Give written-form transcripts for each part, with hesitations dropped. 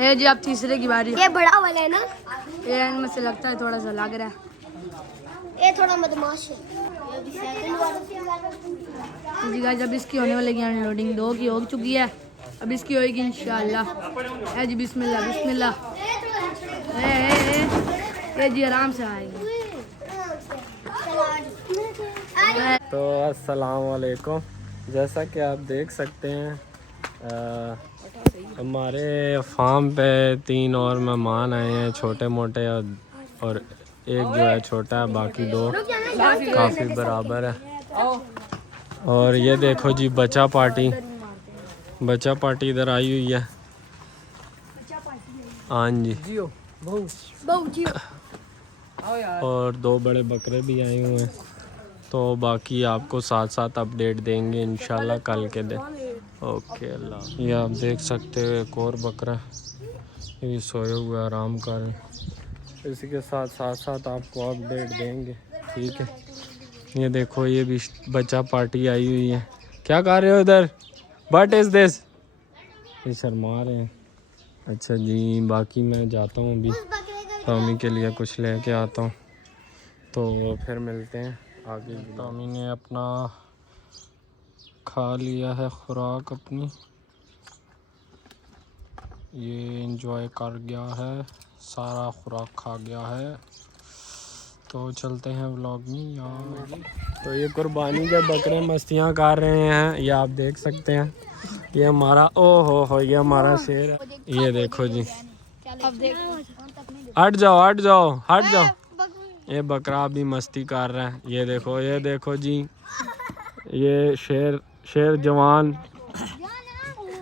ए जी आप तीसरे की बारी। ये बड़ा वाला है ना, ये इनमें से लगता है थोड़ा सा लग रहा है। ये थोड़ा मदमाश है। जी गाइस अब इसकी होने वाली अनलोडिंग 2 की हो चुकी है, अब इसकी होएगी इंशाल्लाह। ए जी बिस्मिल्लाह बिस्मिल्लाह। ये जी आराम से आएगी। तो अस्सलाम वालेकुम। जैसा कि आप देख सकते हैं हमारे फार्म पे 3 और मेहमान आए हैं, छोटे मोटे, और एक जो है छोटा है, बाकी 2 काफ़ी बराबर है। और ये देखो जी बच्चा पार्टी इधर आई हुई है। हाँ जी। और 2 बड़े बकरे भी आए हुए हैं, तो बाकी आपको साथ साथ अपडेट देंगे इंशाल्लाह कल के दिन। ओके अल्लाह। ये आप देख सकते हो एक और बकरा, ये सोए हुए आराम कर रहे हैं। इसी के साथ साथ आपको अपडेट देंगे, ठीक है। ये देखो ये भी बच्चा पार्टी आई हुई है। क्या कर रहे हो इधर? What is this? ये शर्मा रहे हैं। अच्छा जी, बाकी मैं जाता हूँ अभी टॉमी के लिए कुछ लेके आता हूँ, तो फिर मिलते हैं आगे। टॉमी ने अपना खा लिया है खुराक अपनी, ये एंजॉय कर गया है, सारा खुराक खा गया है। तो चलते हैं व्लॉग में यार। तो ये कुर्बानी के बकरे मस्तियाँ कर रहे हैं, ये आप देख सकते हैं। ये हमारा हो ये हमारा शेर है। ये देखो जी, हट जाओ। ये बकरा भी मस्ती कर रहा है। ये देखो जी, ये शेर जवान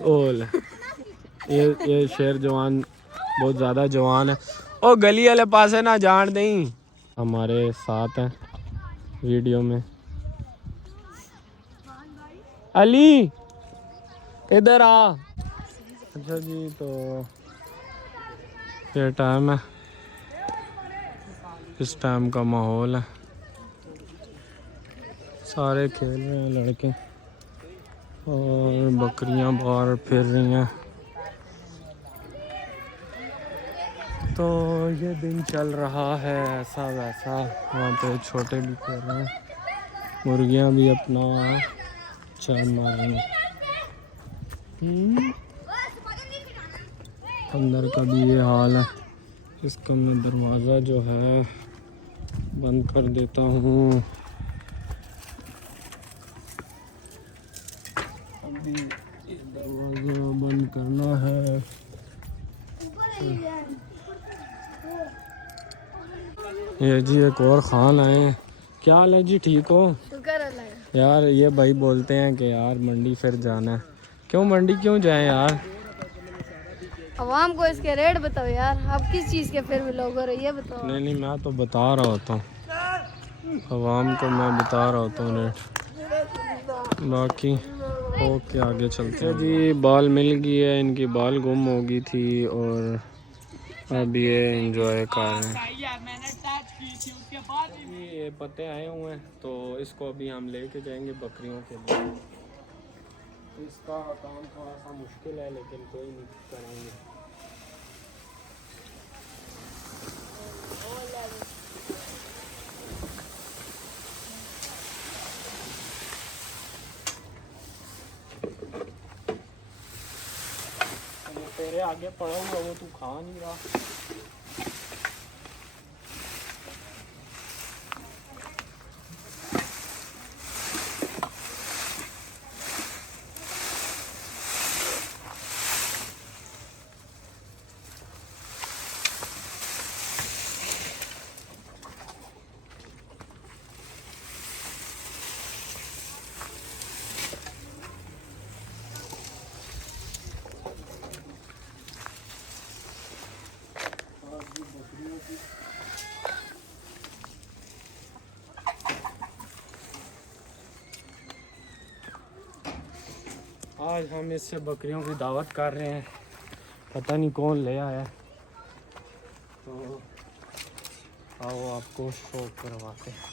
ओल, ये शेर जवान बहुत ज़्यादा जवान है। ओ गली वाले पास है ना, जान नहीं। हमारे साथ हैं वीडियो में अली, इधर आ। अच्छा जी, तो ये टाइम है, इस टाइम का माहौल है, सारे खेल रहे हैं लड़के और बकरियां बाहर फिर रही हैं। तो ये दिन चल रहा है ऐसा वैसा, वहाँ पे छोटे भी खेल रहे हैं, मुर्गियां भी अपना चल मार रही हैं। अंदर का भी ये हाल है। इसका मैं दरवाज़ा जो है बंद कर देता हूँ। अभी ये दरवाज़ा बंद करना है। ये जी एक और खान आए हैं। क्या हाल है जी, ठीक हो? यार ये भाई बोलते हैं कि यार मंडी फिर जाना है। क्यों मंडी क्यों जाएं यार? अवाम को इसके रेट बताओ यार, आप किस चीज़ के फिर भी लोग हो रही है बताओ। नहीं मैं तो बता रहा होता हूँ, अवाम को मैं बता रहा होता हूँ रेट। बाकी ओके आगे चलते हैं जी। बाल मिल गई है, इनकी बाल गुम हो गई थी और अब ये एंजॉय कर रहे हैं। ये पत्ते आए हुए हैं, तो इसको अभी हम लेके जाएंगे बकरियों के लिए। इसका काम थोड़ा सा मुश्किल है, लेकिन कोई नहीं, करेंगे। तेरे आगे पड़ा हुआ वो तू खा नहीं रहा। आज हम इससे बकरियों की दावत कर रहे हैं, पता नहीं कौन ले आया, तो आओ आपको शो करवाते हैं।